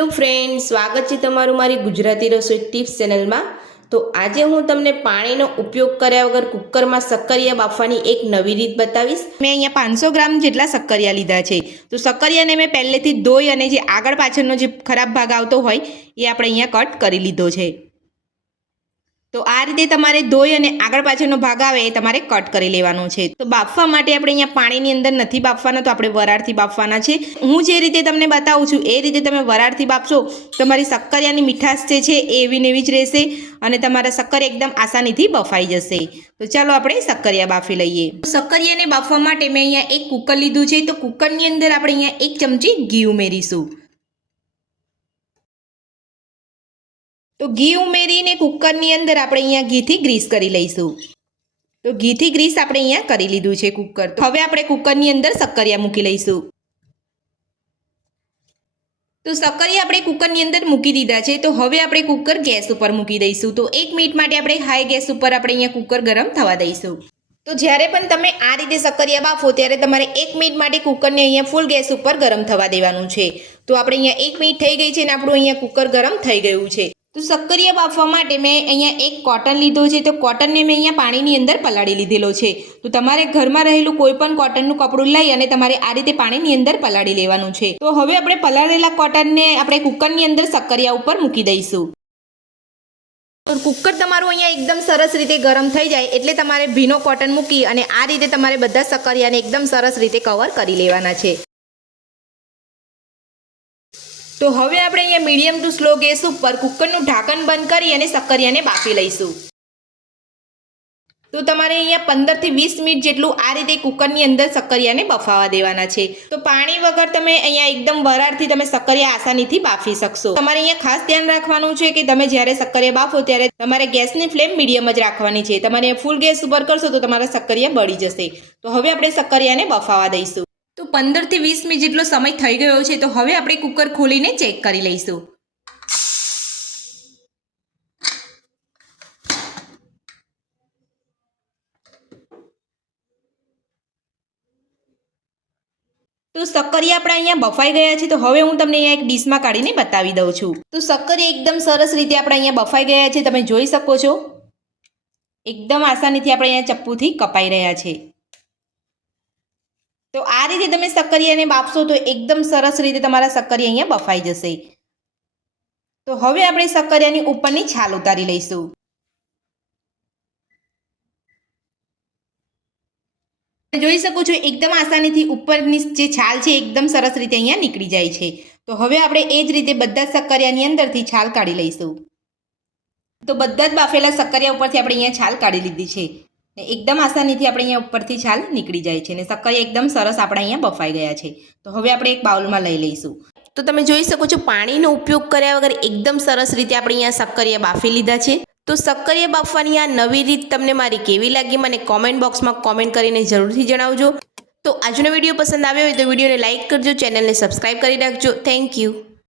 Hello friend, સ્વાગત છે તમારું મારી ગુજરાતી રસોઈ ટિપ્સ ચેનલમાં। તો આજે હું તમને પાણીનો ઉપયોગ કર્યા વગર કુકરમાં શક્કરિયા બાફવાની એક નવી રીત બતાવીશ। મેં અહીંયા 500 ગ્રામ જેટલા શક્કરિયા લીધા છે। તો શક્કરિયાને મેં પહેલેથી ધોઈ અને જે આગળ પાછળનો જે ખરાબ ભાગ આવતો હોય એ આપણે અહીંયા કટ કરી લીધો છે। તો આ રીતે તમારે ધોઈ અને આગળ પાછળનો ભાગ આવે એ તમારે કટ કરી લેવાનો છે। તો બાફવા માટે આપણે અહીંયા પાણીની અંદર નથી બાફવાના, તો આપણે વરાળથી બાફવાના છે। હું જે રીતે તમને બતાવું છું એ રીતે તમે વરાળથી બાફશો તમારી શક્કરિયાની મીઠાશ જે છે એ એવી ને એવી જ રહેશે અને તમારા શક્કરિયા એકદમ આસાનીથી બફાઈ જશે। તો ચાલો આપણે શક્કરિયા બાફી લઈએ। શક્કરિયાને બાફવા માટે મેં અહીંયા એક કુકર લીધું છે। તો કુકરની અંદર આપણે અહીંયા 1 ચમચી ઘી ઉમેરીશું। તો ઘી ઉમેરીને કુકરની અંદર આપણે અહીંયા ઘીથી ગ્રીસ કરી લઈશું। તો ઘીથી ગ્રીસ આપણે અહીંયા કરી લીધું છે કુકર। તો હવે આપણે કુકરની અંદર શક્કરિયા મૂકી લઈશું। તો શક્કરિયા આપણે કુકરની અંદર મૂકી દીધા છે। તો હવે આપણે કુકર ગેસ ઉપર મૂકી દઈશું। તો 1 મિનિટ માટે આપણે હાઈ ગેસ ઉપર આપણે અહીંયા કુકર ગરમ થવા દઈશું। તો જ્યારે પણ તમે આ રીતે શક્કરિયા બાફો ત્યારે તમારે 1 મિનિટ માટે કુકરને અહીંયા ફૂલ ગેસ ઉપર ગરમ થવા દેવાનું છે। તો આપણે અહીંયા 1 મિનિટ થઈ ગઈ છે અને આપણું અહીંયા કુકર ગરમ થઈ ગયું છે। તો શક્કરિયા બાફવા માટે મેં અહીંયા એક કોટન લીધો છે। તો કોટનને મેં અહીંયા પાણીની અંદર પલાળી લીધેલો છે। તો તમારે ઘરમાં રહેલું કોઈ પણ કોટનનું કપડું લઈ અને તમારે આ રીતે પાણીની અંદર પલાળી લેવાનું છે। તો હવે આપણે પલાળેલા કોટનને આપણે કુકરની અંદર શક્કરિયા ઉપર મૂકી દઈશું। તો કુકર તમારું અહીંયા એકદમ સરસ રીતે ગરમ થઈ જાય એટલે તમારે ભીનો કોટન મૂકી અને આ રીતે તમારે બધા શક્કરિયાને એકદમ સરસ રીતે કવર કરી લેવાના છે। તો હવે આપણે અહીંયા મીડિયમ ટુ સ્લો ગેસ ઉપર કુકરનું ઢાંકણ બંધ કરી અને શક્કરિયાને બાફી લઈશું। તો તમારે અહીંયા 15 થી 20 મિનિટ જેટલું આ રીતે કુકરની અંદર શક્કરિયાને બફાવા દેવાના છે। તો પાણી વગર તમે અહીંયા એકદમ વરાળથી તમે શક્કરિયા આસાનીથી બાફી શકશો। તમારે અહીંયા ખાસ ધ્યાન રાખવાનું છે કે તમે જ્યારે શક્કરિયા બાફો ત્યારે તમારે ગેસની ફ્લેમ મીડિયમ જ રાખવાની છે। તમારે ફૂલ ગેસ ઉપર કરશો તો તમારા શક્કરિયા બળી જશે। તો હવે આપણે શક્કરિયાને બફાવા દઈશું। તો 15 થી 20 મિનિટ જેટલો સમય થઈ ગયો છે। તો હવે આપણે કુકર ખોલીને ચેક કરી લઈશું। તો શક્કરિયા આપણા અહીંયા બફાઈ ગયા છે। તો હવે હું તમને અહીંયા એક ડીશમાં કાઢીને બતાવી દઉં છું। તો શક્કરિયા એકદમ સરસ રીતે આપણા અહીંયા બફાઈ ગયા છે, તમે જોઈ શકો છો। એકદમ આસાનીથી આપણે અહીંયા ચપ્પુથી કપાઈ રહ્યા છે। તો આ રીતે તમે શક્કરિયાને બાફશો તો એકદમ સરસ રીતે તમારા શક્કરિયા અહીંયા બફાઈ જશે। તો હવે આપણે શક્કરિયાની ઉપરની છાલ ઉતારી લઈશું। જોઈ શકો છો એકદમ આસાનીથી ઉપરની જે છાલ છે એકદમ સરસ રીતે અહીંયા નીકળી જાય છે। તો હવે આપણે એ જ રીતે બધા શક્કરિયાની અંદરથી છાલ કાઢી લઈશું। તો બધા જ બાફેલા શક્કરિયા ઉપરથી આપણે અહીંયા છાલ કાઢી લીધી છે। એકદમ આસાનીથી આપણે અહીંયા ઉપરથી છાલ નીકળી જાય છે અને શક્કરિયા એકદમ સરસ આપણે અહીંયા બફાઈ ગયા છે। તો હવે આપણે એક બાઉલમાં લઈ લઈશું। તો તમે જોઈ શકો છો પાણીનો ઉપયોગ કર્યા વગર એકદમ સરસ રીતે આપણે અહીંયા શક્કરિયા બાફી લીધા છે। તો શક્કરિયા બાફવાની આ નવી રીત તમને મારી કેવી લાગી મને કોમેન્ટ બોક્સમાં કોમેન્ટ કરીને જરૂરથી જણાવજો। તો આજનો વિડીયો પસંદ આવ્યો હોય તો વિડીયોને લાઇક કરજો, ચેનલને સબસ્ક્રાઈબ કરી રાખજો। Thank you.